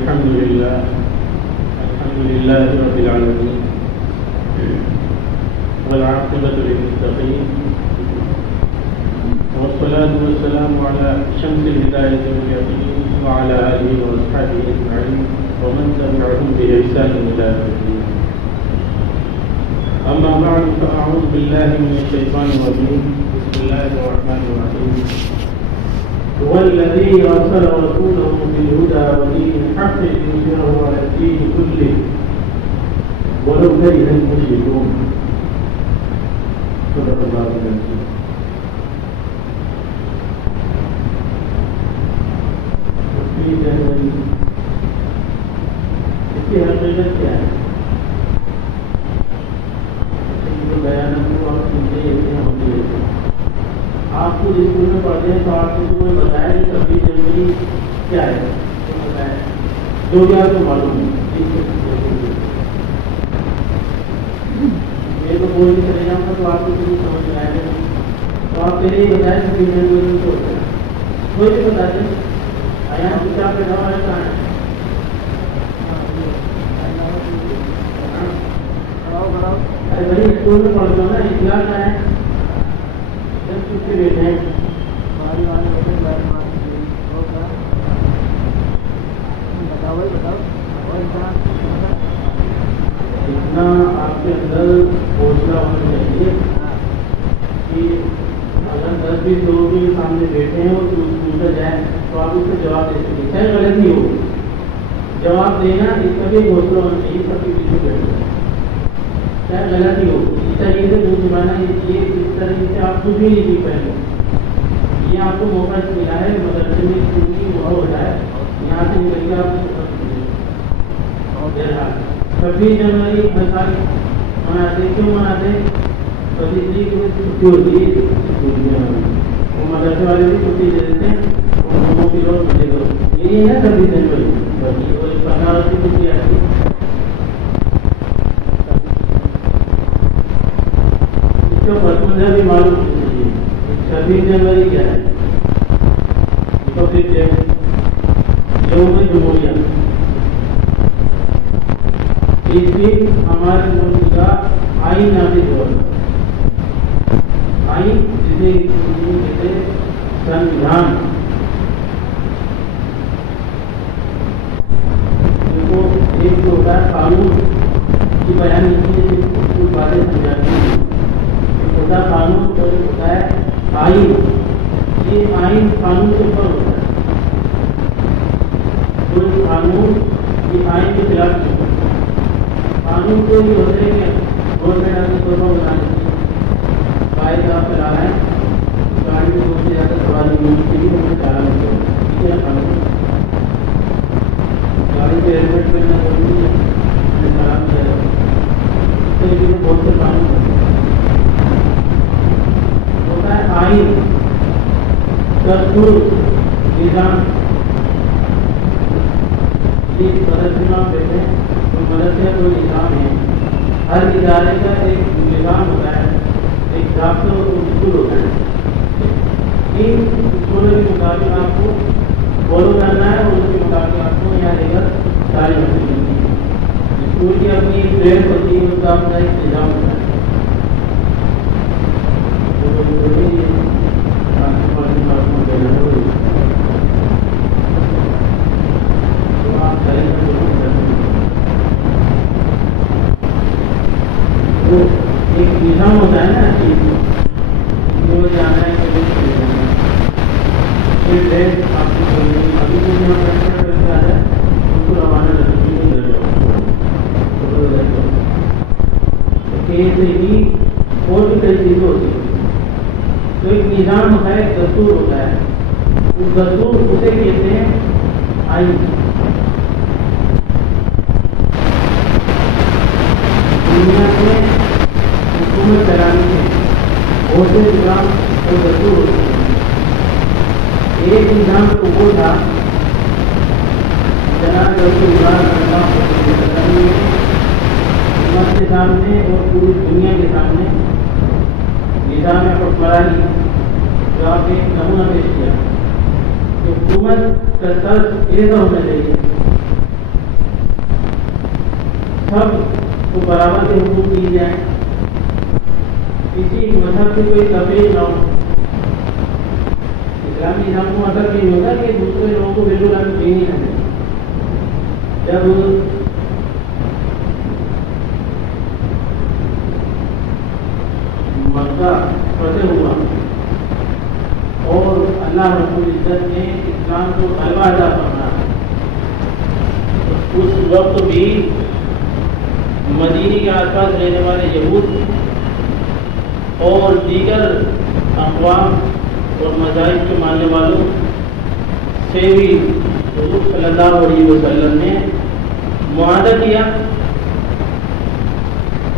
الحمد لله رب العالمين والعاقبة للمتقين والصلاة والسلام على شمس الهداية واليقين وعلى آله وأصحابه أجمعين ومن تبعهم بإحسان إلى يوم الدين. أما بعد فأعوذ بالله من الشيطان الرجيم. بسم الله الرحمن الرحيم. هو الذي أرسل رسوله بالهدى ودين الحق ليظهره على الدين كله ولو كره المشركون. صدق الله العظيم. اس کی حقیقت کیا ہے؟ بیان آپ خود اسکول میں پڑھتے ہیں تو آپ کو کوئی بتایا کہ 26 جنوری کیا ہے، جو بھی آپ کو معلوم ہے. یہ تو بول کے چلے جاؤں گا تو آپ کو کچھ سمجھ میں آئے گا. تو آپ پہلے ہی بتائیں 26 جنوری کو ہوتا ہے. کوئی بھی بتاتے یہاں کچھ آپ کا گاؤں ہے کہاں ہے؟ بھائی اسکول میں پڑھتے ہو نا، اطلاع کیا ہے؟ بیٹھے ہیں اتنا آپ کے اندر حوصلہ ہونا چاہیے کہ اگر 10-20 لوگ بھی سامنے بیٹھے ہیں اور پوچھا جائے تو آپ اس کا جواب دے سکیں، چاہے غلط ہی ہو. جواب دینا اس کا بھی حوصلہ ہونا چاہیے سب کے پیچھے بیٹھنا، چاہے غلط ہی ہو. اس طریقے سے منہ زبانہ یہ اس طریقے سے آپ کچھ بھی نہیں سیکھ پائیں گے. یہ آپ کو موقع ملا ہے مدرسے میں اسکول کی وہ ہو جائے، یہاں سے نکل کے آپ 26 جنوری ہر سال مناتے. کیوں مناتے؟ بس اس لیے کہ چھٹی ہوتی ہے وہ مدرسے والے بھی چھٹی دے دیتے ہیں اور لوگوں کی لوگ مزے کرو. یہی ہے 26 جنوری. باقی وہ 15 کی چھٹی آتی ہے. اس کا پس منظر بھی معلوم ہونا چاہیے. 26 جنوری کیا ہے؟ ریپبلک ڈے، یوم جمہوریہ. اس دن ہمارے ملک کا آئین نافذ ہوا. آئین جسے کہتے ہیں سنویدھان. دیکھو ایک جو ہوتا ہے قانون کی بیان کی کچھ باتیں سمجھاتی ہیں. ایک ہوتا ہے قانون اور ایک ہوتا ہے آئین. یہ آئین قانون سے اوپر ہوتا ہے. کوئی قانون یہ آئین کے خلاف نہیں ہوتا. قانون کو یہ ہوتا ہے کہ گورنمنٹ آپ کو طور پر بنانے کی قائد آپ پہ لانا ہے. گاڑی میں سب سے زیادہ سوال نہیں چاہیے تو میں چالا نہیں ہوتا. ٹھیک ہے، قانون گاڑی کے ہیلمٹ پہننا ضروری ہے، میں سلام کیا جاتا ہے. اس طریقے سے بہت سے قانون ہوتا ہے. آئین، دستور، نظام. یہ مدرسے میں آپ دیکھتے ہیں تو مدرسے کا کوئی نظام ہے. ہر ادارے کا ایک نظام ہوتا ہے، ایک ضابطہ اور اصول ہوتا ہے. ان اصولوں کے مطابق آپ کو فالو کرنا ہے اور اس کے مطابق آپ کو یہاں لے کر تعلیم حاصل کرنی ہے. اسکول کی اپنی ایک ڈریس ہوتی ہے، اس کا اپنا ایک نظام ہوتا ہے. ایک نظام ہوتا ہے نا چیز جو جانا ہے کہ ڈریس آپ کو ابھی جو یہاں پریکٹر کر کے آ جائے ان کو روانہ کرنے کے لیے ایسے ہی اور بھی کئی چیزیں ہوتی ہیں. تو ایک نظام ہوتا ہے، ایک دستور ہوتا ہے. وہ دستور اسے کہتے ہیں آئین. دنیا میں حکومت چلانے میں بہت سے نظام اور دستور ہوتے ہیں. ایک نظام تو وہ تھا جناب رسول اللہ صلی اللہ علیہ وسلم نے امت کے سامنے اور پوری دنیا کے سامنے نظام حکمرانی جو آپ نے ایک نمونہ پیش کیا کہ حکومت کا طرز ایسا ہونا چاہیے سب کو برابر کے حقوق دی جائیں، کسی مذہب سے کوئی تفریق نہ ہو۔ اسلامی نظام کو مطلب نہیں ہوتا کہ دوسرے لوگوں کو بالکل ہم بھی نہیں کریں۔ جب مکہ فتح ہوا اور اللہ رب العزت نے اسلام کو غلبہ عطا فرمایا، اس وقت بھی مدینے کے آس پاس رہنے والے یہود اور دیگر اقوام اور مذاہب کے ماننے والوں سے بھی حضور صلی اللہ علیہ وسلم نے معاہدہ کیا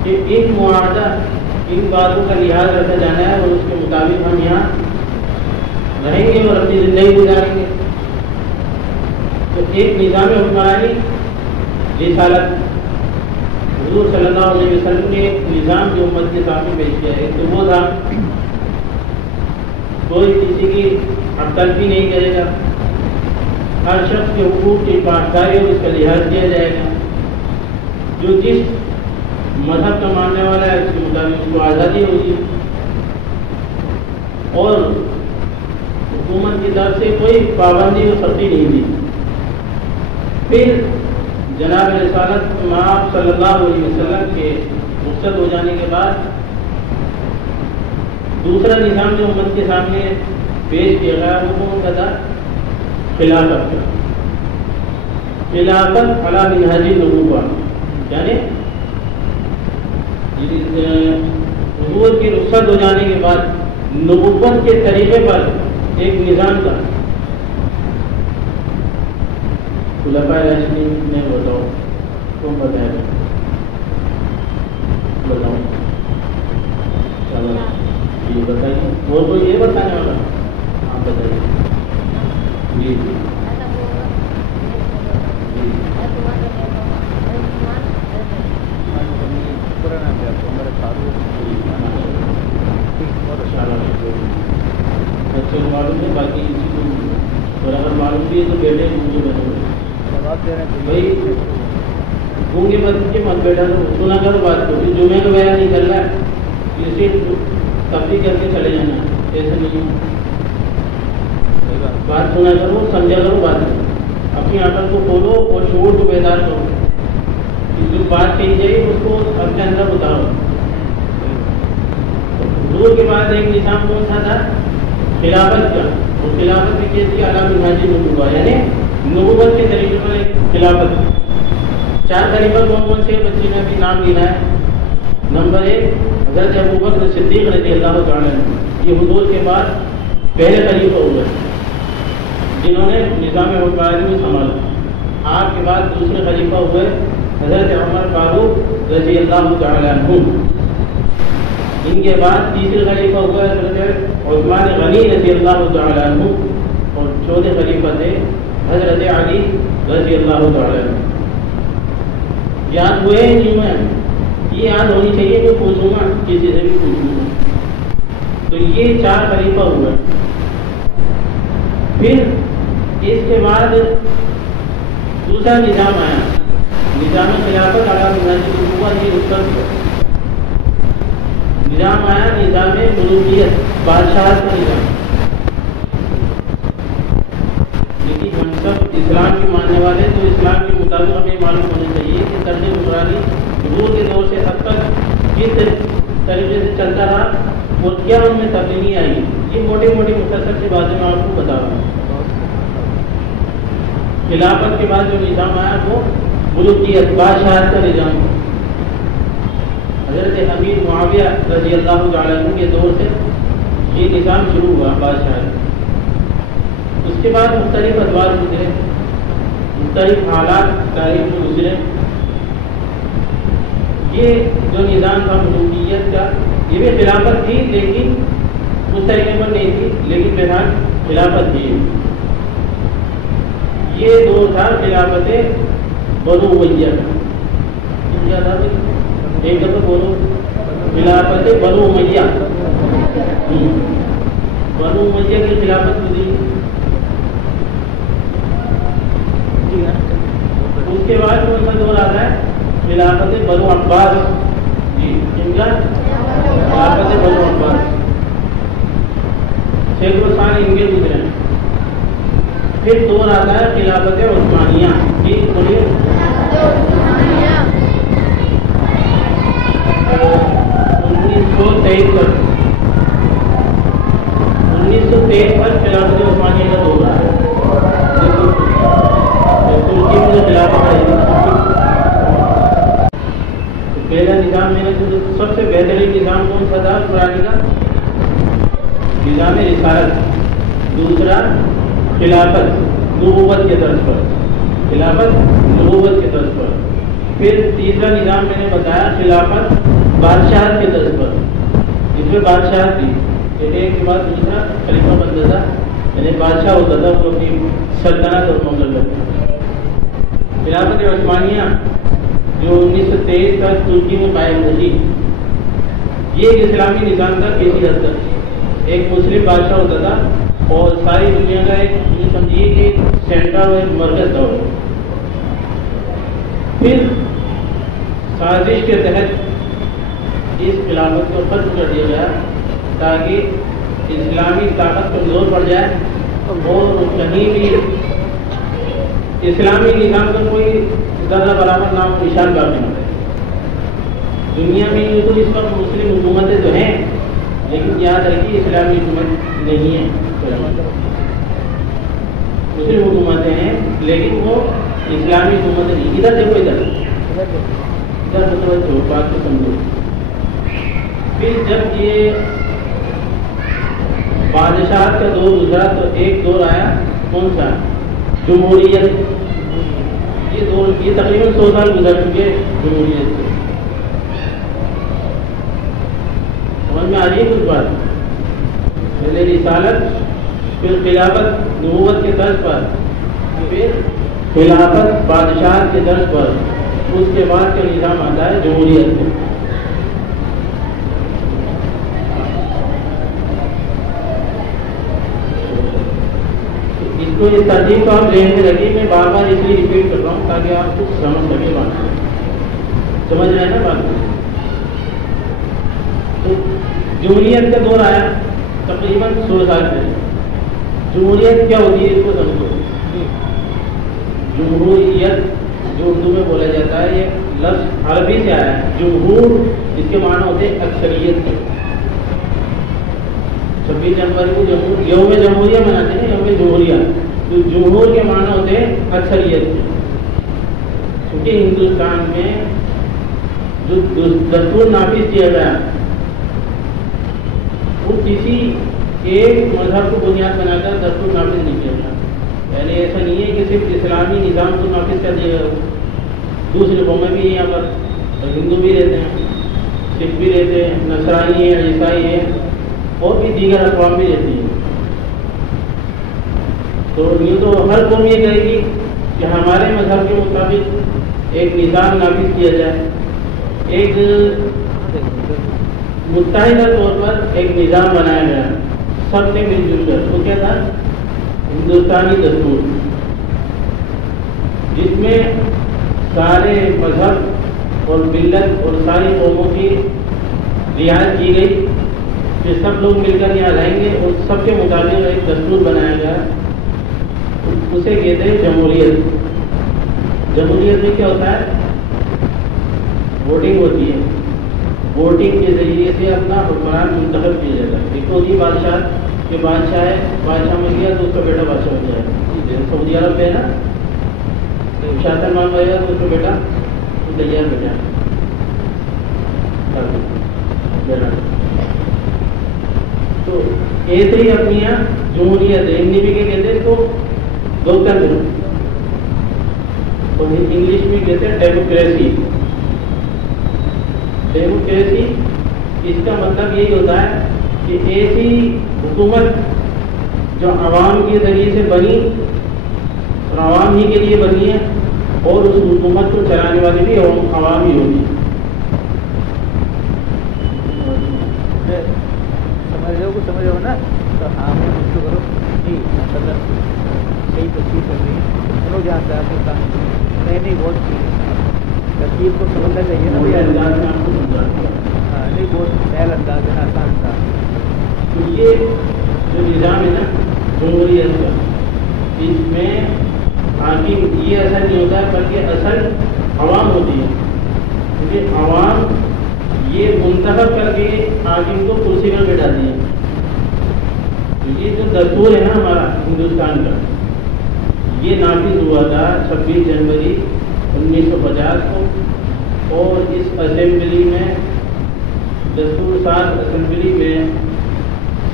کہ ان معاہدہ ان باتوں کا لحاظ رکھا جانا ہے اور اس کے مطابق ہم یہاں رہیں گے اور اپنی زندگی گزاریں گے۔ تو ایک نظام حکمرانی رسالت حضور صلی اللہ علیہ وسلم نے ایک نظام کی امت کے سامنے پیش کیا ہے، تو وہ تھا کوئی کسی کی حق تلفی نہیں کرے گا، ہر شخص کے حقوق کی پاسداری اور اس کا لحاظ کیا جائے گا، جو جس مذہب کا ماننے والا ہے اس کے مطابق اس کو آزادی ہوگی، اور حکومت کی طرف سے کوئی پابندی اور سختی نہیں دی۔ پھر جناب رسالت مآب صلی اللہ علیہ وسلم کے رخصت ہو جانے کے بعد دوسرا نظام جو امت کے سامنے پیش کیا گیا وہ کون کا تھا؟ خلافت کا۔ خلافت علی منہاج النبوہ، یعنی حضور کی رخصت ہو جانے کے بعد نبوت کے طریقے پر ایک نظام تھا۔ خلفائے راشدین نے بتاؤ کون بتایا گا؟ بتاؤ چلو جی بتائیے، اور کوئی یہ بتانے والا؟ آپ بتائیے۔ جی جی بچوں کو معلوم ہے، باقی کسی کو اور اگر معلوم بھی ہے تو بیٹے گونگے بنے بھائی گونگے مت بیٹھا تو سنا کرو بات کو، جمعے کو بیان نہیں کر رہا ہے اسے تبدیل کر کے چلے جانا، ایسے نہیں بات سنا کرو، سمجھا کرو بات کو، اپنی عقل کو کھولو اور شعور کو بیدار کرو، جو بات کہی جائے اس کو اپنے اندر اتارو۔ حضور کے بعد ایک نظام کون سا تھا؟ خلافت کا، اور خلافت بھی کیسی علی منہاج النبوہ، یعنی نبوت کے طریقے پر ایک خلافت۔ چار طریقہ کون کون سے بچے نے بھی نام لینا ہے۔ نمبر 1 حضرت ابوبکر صدیق رضی اللہ تعالیٰ عنہ، یہ حضور کے بعد پہلے خلیفہ ہوئے جنہوں نے نظام حکمرانی کو سنبھالا۔ آپ کے بعد دوسرے خلیفہ ہوئے حضرت عمر فاروق رضی اللہ تعالیٰ عنہ۔ ان کے بعد تیسرے خلیفہ ہوئے حضرت عثمان غنی رضی اللہ تعالیٰ عنہ، اور چوتھے خلیفہ تھے حضرت علی رضی اللہ تعالیٰ عنہ۔ یاد ہوئے نہیں؟ میں یہ یاد ہونی چاہیے، جو پوچھوں گا کسی سے بھی پوچھوں گا۔ تو یہ 4 خلیفہ ہوئے۔ پھر اس کے بعد دوسرا نظام آیا، نظام خلافت علی منہاج النبوہ کی رخصت پر نظام آیا، نظام ملوکیت، بادشاہت کا نظام۔ لیکن ہم سب اسلام کے ماننے والے، تو اسلام کے مطابق ہمیں معلوم ہونا چاہیے کہ طرز حکمرانی حضور کے دور سے اب تک کس طریقے سے چلتا رہا اور کیا ان میں تبدیلی آئی۔ یہ موٹی موٹی مختصر سی باتیں میں آپ کو بتا رہا ہوں۔ خلافت کے بعد جو نظام آیا وہ ملوکیت، بادشاہت کا نظام۔ حضرت امیر معاویہ رضی اللہ تعالیٰ عنہ کے دور سے یہ نظام شروع ہوا بادشاہت۔ اس کے بعد مختلف ادوار گزرے، مختلف حالات تاریخ میں گزرے۔ یہ جو نظام تھا ملوکیت کا، یہ بھی خلافت تھی لیکن اس طریقے پر نہیں تھی، لیکن بہرحال خلافت تھی۔ یہ دور تھا خلافت بنو امیہ کا۔ کیا تھا ایک دفعہ بولو، خلافت بنو امیہ۔ بنو امیہ کی خلافت گزری۔ اس کے بعد کون سا دور آتا ہے؟ خلافت بنو عباس. جی ان کا خلافت بنو عباس سینکڑوں سال ان کے گزرے ہیں. پھر دور آتا ہے خلافت عثمانیہ کی. بولیے 1923 پر خلافت عثمانیہ کا دور آیا. ترکی میں جو خلافت آئی پہلا نظام میں نے سب سے بہترین نظام کون سا تھا قرآن کا؟ نظام رسالت. دوسرا خلافت نبوت کے طرز پر. خلافت نبوت کے طرز پر. پھر تیسرا نظام میں نے بتایا خلافت بادشاہت کے طرز پر، جس میں بادشاہت تھی. ایک کے بعد دوسرا خلیفہ بنتا تھا، یعنی بادشاہ ہوتا تھا وہ اپنی سلطنت اور مملکت. خلافت عثمانیہ جو 1923 تک ترکی میں قائم ہوئی، یہ ایک اسلامی نظام تھا. کسی حد تک ایک مسلم بادشاہ ہوتا تھا اور ساری دنیا کا ایک یہ سمجھیے کہ ایک سینٹر اور ایک مرکز تھا. پھر سازش کے تحت اس خلافت کو ختم کر دیا گیا تاکہ اسلامی طاقت کمزور پڑ جائے اور کہیں بھی اسلامی نظام کا کوئی ذرہ برابر نام نشان باقی نہ رہے. دنیا میں یہ تو اس وقت مسلم حکومتیں تو ہیں، لیکن یاد رکھیے اسلامی حکومت نہیں ہے. مسلم حکومتیں ہیں لیکن وہ اسلامی حکومتیں نہیں. ادھر دیکھو، ادھر متوجہ بات کو سمجھو. پھر جب یہ بادشاہت کا دور گزرا تو ایک دور آیا کون سا؟ جمہوریت. یہ دور یہ تقریباً 100 سال گزر چکے جمہوریت سے. سمجھ میں آ رہی ہے کچھ بات؟ پہلے رسالت، پھر خلافت نبوت کے طرز پر، پھر خلافت بادشاہت کے طرز پر، اس کے بعد کا نظام آتا ہے جمہوریت سے. اس کو اس ترتیب کو آپ ذہن میں رکھیے. میں بار بار اس لیے ریپیٹ کر رہا ہوں تاکہ آپ کچھ سمجھ سکیں بات کو. سمجھ رہے ہیں نا بات کو؟ تو جمہوریت کا دور آیا تقریباً 16 سال پہلے. جمہوریت کیا ہوتی ہے اس کو سمجھو. جمہوریت جو اردو میں بولا جاتا ہے، یہ لفظ عربی سے آیا ہے. جمہور اس کے معنی ہوتے ہیں اکثریت کے. 26 جنوری کو یوم جمہوریہ مناتے ہیں، یوم جمہوریہ. تو جمہور کے معنی ہوتے ہیں اکثریت کے. کیونکہ ہندوستان میں جو دستور نافذ کیا گیا وہ کسی ایک مذہب کو بنیاد بنا کر دستور نافذ نہیں کیا گیا. یعنی ایسا نہیں ہے کہ صرف اسلامی نظام کو نافذ کر دیا گیا. دوسرے قومیں بھی یہاں پر ہندو بھی رہتے ہیں، سکھ بھی رہتے ہیں، نصرانی ہیں، عیسائی ہیں، اور بھی دیگر اقوام بھی رہتی ہیں. تو یہ تو ہر قوم یہ کہے گی کہ ہمارے مذہب کے مطابق ایک نظام نافذ کیا جائے. ایک متحدہ طور پر ایک نظام بنایا گیا سب نے مل جل کر. وہ کیا تھا؟ ہندوستانی دستور، جس میں سارے مذہب اور ملت اور ساری قوموں کی رعایت کی گئی کہ سب لوگ مل کر یہاں رہیں گے اور سب کے مطابق ایک دستور بنایا گیا. اسے کہتے ہیں جمہوریت. جمہوریت میں کیا ہوتا ہے؟ ووٹنگ ہوتی ہے. ووٹنگ کے ذریعے سے اپنا حکمران منتخب کیا جاتا ہے. ایک تو ہوتی ہے بادشاہ کہ بادشاہ ہے، بادشاہ مل گیا تو اس کا بیٹا بادشاہ ہو جائے. سعودی عرب میں ہے نا، شاہ مان بھائی تو اس کا بیٹا تیار بیٹا. تو ایسے ہی اپنی یہاں جمہوریت ہے. ہندی میں کیا کہتے ہیں اس کو؟ لوکتنتر. اور انگلش میں کہتے ہیں ڈیموکریسی. ڈیموکریسی اس کا مطلب یہی ہوتا ہے کہ ایسی حکومت جو عوام کے ذریعے سے بنی اور عوام ہی کے لیے بنی ہے، اور اس حکومت کو چلانے والے بھی عوام ہی ہوگی. سمجھ رہے ہو نا؟ تو آپ اس کو کرو جی مطلب صحیح تصویر کر رہی ہے. چلو جہاں سے آپ نہیں بہت ترکیب کو سمجھنا چاہیے نا موٹے بھیا. انداز میں آپ کو سمجھا دیا. ہاں نہیں بہت سہل انداز ہے نا, آسان انداز. تو یہ جو نظام ہے نا جمہوریت کا, اس میں حاکم یہ اثر نہیں ہوتا ہے بلکہ اثر عوام ہوتی ہے, کیونکہ عوام یہ منتخب کر کے حاکم کو کرسی میں بٹھاتی ہے. یہ جو دستور ہے نا ہمارا ہندوستان کا, یہ نافذ ہوا تھا 26 جنوری 1950 کو, اور اس اسمبلی میں دستور ساز اسمبلی میں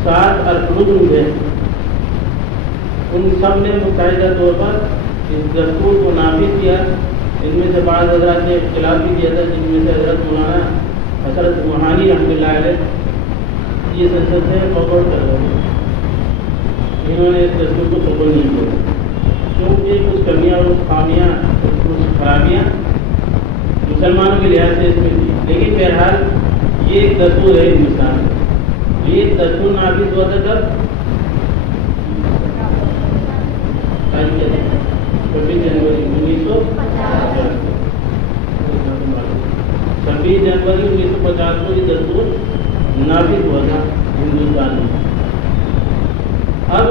7 ارکان تھے. ان سب نے متحدہ طور پر اس دستور کو نافذ کیا. ان میں سے بعض حضرات نے اختلاف بھی کیا تھا, جن میں سے حضرت مولانا حضرت روحانی رحمۃ اللہ علیہ یہ سنسد سے فارورڈ کر رہے ہیں. انہوں نے اس دستور کو قبول نہیں کیا کیونکہ کچھ کمیاں اور خامیاں کچھ خرابیاں مسلمانوں کے لحاظ سے اس میں تھی. لیکن بہرحال یہ ایک دستور ہے ہندوستان کا. یہ دستور نافذ ہوا تھا تب 26 جنوری 1950 26 جنوری 1950 کو یہ دستور نافذ ہوا تھا ہندوستان میں. اب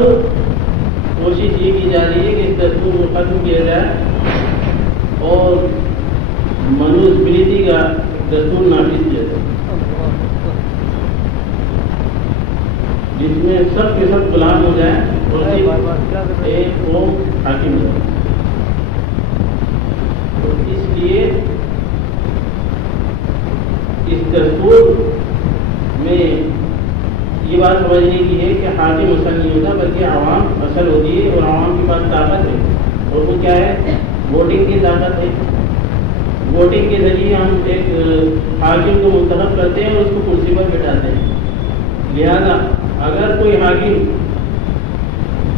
کوشش یہ کی جا رہی ہے کہ اس دستور کو ختم کیا جائے اور منوسمرتی کا دستور نافذ کیا جائے, جس میں سب کے سب غلام ہو جائیں اور صرف ایک قوم حاکم ہو جائے. تو اس لیے اس دستور میں یہ بات سمجھنے کی ہے کہ حاکم اصل نہیں ہوتا بلکہ عوام اصل ہوتی ہے, اور عوام کے پاس طاقت ہے, اور وہ کیا ہے, ووٹنگ کی طاقت ہے. ووٹنگ کے ذریعے ہم ایک حاکم کو منتخب کرتے ہیں اور اس کو کرسی پر بٹھاتے ہیں. لہذا اگر کوئی حاکم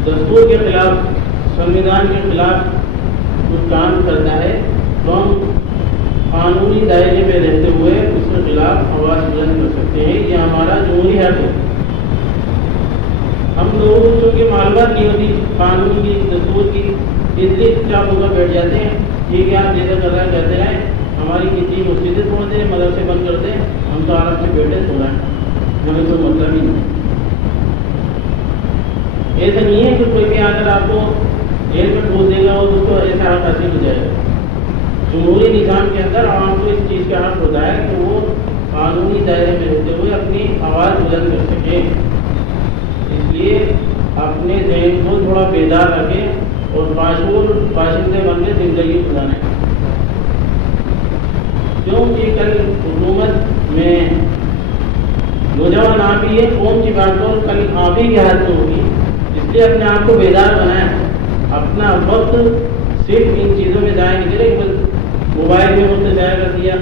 دستور کے خلاف, سنویدھان کے خلاف کچھ کام کرتا ہے تو ہم قانونی دائرے میں رہتے ہوئے اس کے خلاف آواز بلند کر سکتے ہیں. یہ ہمارا جمہوری حق ہے. ہم لوگوں کو چونکہ معلومات نہیں ہوتی قانون کی, دستور کی, اس لیے چاپ ہو کر بیٹھ جاتے ہیں. ٹھیک ہے آپ جیسا کر رہے ہیں کہتے رہیں, ہماری کتنی مسجدیں توڑ دیں, مدرسے بند کر دیں, ہم تو عرب سے بیٹھے سو رہے ہیں, ہمیں کوئی مطلب ہی نہیں. ایسا نہیں ہے کہ کوئی بھی آ کر آپ کو جیل میں ڈھول دے گا اور اس کو ایسا حق حاصل ہو جائے گا. جمہوری نظام کے اندر عوام کو اس چیز کا حق ہوتا ہے کہ وہ قانونی دائرے میں رہتے ہوئے اپنی آواز بلند کر سکیں. اس لیے اپنے ذہن کو تھوڑا بیدار رکھیں اور باشندے بن کے زندگی گزاریں. کیونکہ کل حکومت میں نوجوان آپ ہی ہے, قوم کی بات تو کل آپ ہی کے ہاتھ میں ہوگی. اس لیے اپنے آپ کو بیدار بنائیں, اپنا وقت صرف ان چیزوں میں ضائع نہیں کرے. موبائل میں وقت ضائع کر دیا,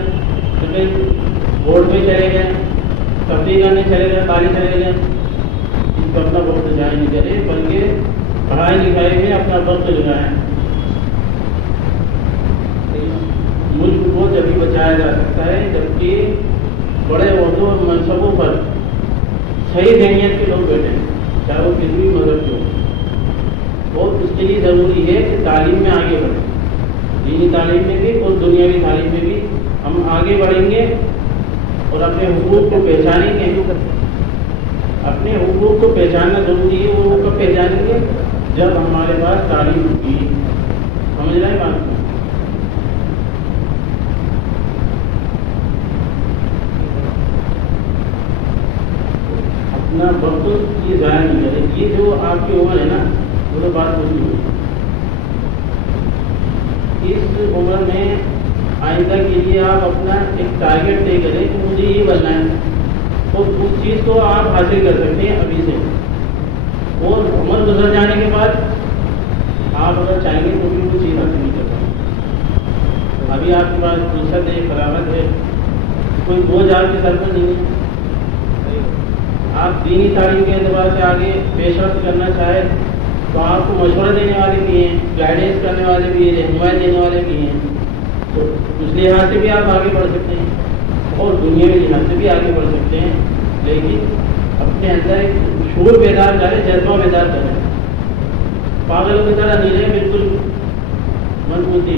بورڈ پہ چلے گئے, تفریح کرنے چلے گئے, پانی چلے گئے, اس پر اپنا وقت ضائع نہیں کرے بلکہ پڑھائی لکھائی میں اپنا وقت لگائیں. ملک کو جبھی بچایا جا سکتا ہے جبکہ بڑے عہدوں اور منصبوں پر صحیح ذہنیت کے لوگ بیٹھے ہیں, چاہے وہ کسی بھی مذہب کے ہوں. اور اس کے لیے ضروری ہے کہ تعلیم میں آگے بڑھیں, دینی تعلیم میں بھی اور دنیاوی تعلیم میں بھی ہم آگے بڑھیں گے اور اپنے حقوق کو پہچانیں گے. اپنے حقوق کو پہچاننا ضروری ہے. وہ کب پہچانیں گے جب ہمارے پاس تعلیم ہوگی. سمجھ رہے ہیں بات کو؟ اپنا وقت یہ ضائع نہیں کرے. یہ جو آپ کی عمر ہے نا وہ تو بات ہوتی ہے. اس عمر میں آئندہ کے لیے آپ اپنا ایک ٹارگیٹ طے کریں کہ مجھے یہ بننا ہے, اور اس چیز کو آپ حاصل کر سکتے ہیں ابھی سے. اور عمر گزر جانے کے بعد آپ اگر چاہیں گے تو بھی وہ چیز حاصل نہیں کر سکتے. ابھی آپ کے پاس فرصت ہے, فراغت ہے, کوئی بوجھ آپ کے سر پر نہیں ہے. آپ دینی تعلیم کے اعتبار سے آگے پیش رفت کرنا چاہیں تو آپ کو مشورہ دینے والے بھی ہیں, گائیڈنس کرنے والے بھی ہیں, رہنمائی دینے والے بھی ہیں. تو اس لحاظ سے بھی آپ آگے بڑھ سکتے ہیں اور دنیاوی لحاظ سے بھی آگے بڑھ سکتے ہیں. لیکن اپنے اندر ایک شعور بیدار کریں, جذبہ بیدار کریں. پاگلوں کی طرح نہیں رہے, بالکل مضبوطی.